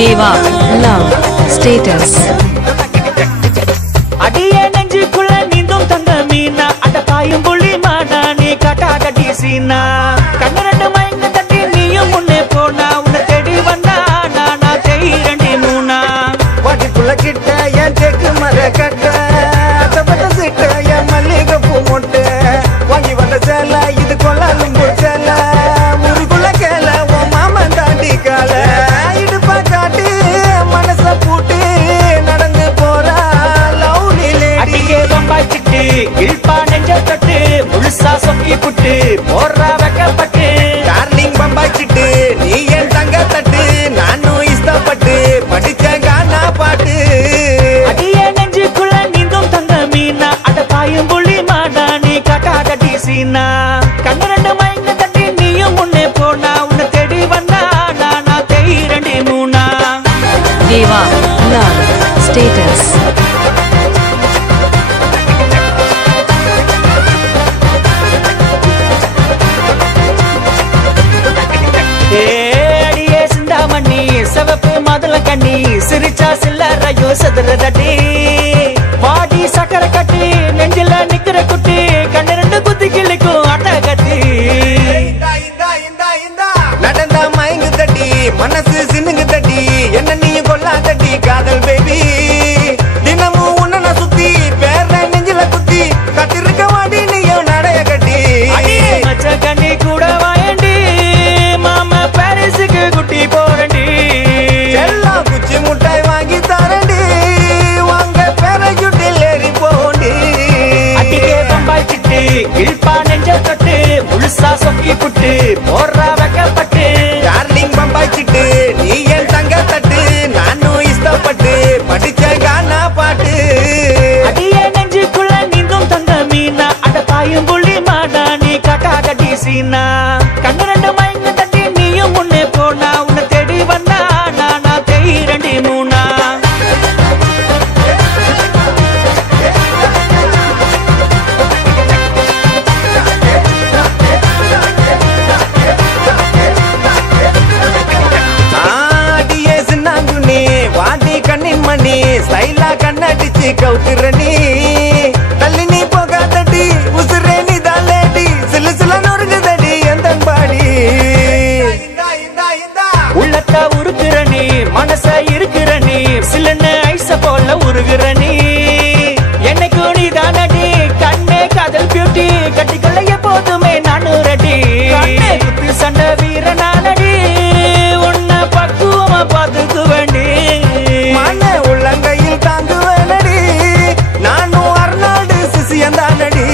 Deva love status. அடியே நெஞ்சுக்குள்ள நீந்தும் தங்க மீனா அட பாயும் புள்ளி மானா நீ காட்டாதடி சீனா கண்ணு ரெண்டு மயங்க தட்டி நீயும் முன்னே போனா உன்னை தேடி வந்தா நானா தேயிரண்டி மூனா வாட்டிக்குள்ள கிட்ட என் தேக்கு மர கட்ட அத்தப்பட்ட சிட்ட என் மல்லிகை பூ மொட்டை வாங்கி வந்த சேலை இது கொள்ளாலும் சேலை ஊருக்குள்ள கேள உன் மாமன் தாண்டி கால இடுப்பா காட்டி மனச பூட்டி நடந்து போறா லவ்லி லேடி பாய்ச்சிட்டு இல்பா நெஞ்ச தொட்டு முழுசா சொக்கி புட்டு போறா வெக்கப்பட்டு டார்லிங் பம்பாய்ச்சிட்டு நீ என் தங்க தட்டு நானும் இஷ்டப்பட்டு படிச்ச கானா பாட்டு அடியே நெஞ்சுக்குள்ள நீந்தும் தங்க மீனா அட பாயும் புள்ளி மாடா நீ காட்டாதடி சீனா கண்ணு ரெண்டு மயங்க தட்டி நீயும் முன்னே போனா உன்னை தேடி வந்தா நானா தேயிரண்டி மூனா Deva love status. அடியே சிந்தாமணி சிவப்பு மாதுள கண்ணி சிரிச்சா சில்லறையோ சதுரதடி பாடி சக்கர கட்டி நெஞ்சில நிக்கிற குட்டி கண்ணு ரெண்டு குத்தி கிளிக்கும் அட்ட கட்டி நடந்த மயங்கு தட்டி மனசு சின்னுங்கு தட்டி என்ன நீயும் கொல்லா தட்டி காதல் பேபி தினமும் உன்ன நான் சுத்தி பேர நெஞ்சில குத்தி கட்டிருக்க வாடி நீயும் நடைய கட்டி மச்ச கண்ணி கூட வாயண்டி மாமா பாரிஸுக்கு குட்டி போறண்டி எல்லாம் குச்சி முட்டாய் வாங்கி தரண்டி வாங்க பேரஜுட்டில் ஏறி போண்டி அடிக்கே பம்பாய்ச்சிட்டு இல்பா நெஞ்ச தொட்டு முழுசா சொக்கி புட்டு போறா வெக்கப்பட்டு டார்லிங் பம்பாய்ச்சிட்டு நீ என் தங்க தட்டு நானும் இஷ்டப்பட்டு படிச்ச கானா பாட்டு அடியே நெஞ்சுக்குள்ள நீந்தும் தங்க மீனா அட பாயும் புள்ளி மாடா நீ காட்டாதடி சீனா கண்ணு ரெண்டு மயங்க தட்டி நீயும் முன்னே போனா உன்னை தேடி வந்தா நானா தேயிரண்டி மூனா ஆடியே சின்னாங்குனி வாடி கண்ணின் மணி ஸ்டைலா கண்ணடிச்சு கவுக்குறனி தள்ளி நீ போகாதடி உசுரே நீ தாலேடி சிலு சில நொறுங்குதடி எந்த பாடி உள்ளத்த உருக்குற நீ மனச இருக்கிற நீ சிலன்னு ஐச போல உருகுற நீ என்னைக்கு நீ தானடி கண்ணே காதல் பியூட்டி கட்டிக்கொள்ள எப்போதுமே நானு ரெடி கண்ணே குத்து சண்டை வீர நானடி உன்னை பக்குவமா பார்த்துக்கு வேண்டி மன உள்ளங்கையில் தாங்குவனடி நானும் அர்னால்டு சிசியந்தானடி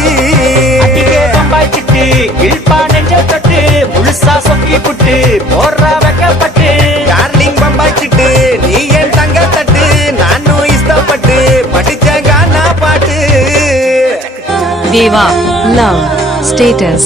அடிக்கே பம்பாய்ச்சிட்டு இல்பா நெஞ்ச தொட்டு முழுசா சொக்கி புட்டு போறா வெக்கப்பட்டு டார்லிங் பம்பாய்ச்சிட்டு நீ என் தங்க தட்டு நானும் இஷ்டப்பட்டு படிச்ச கானா பாட்டு Deva love status.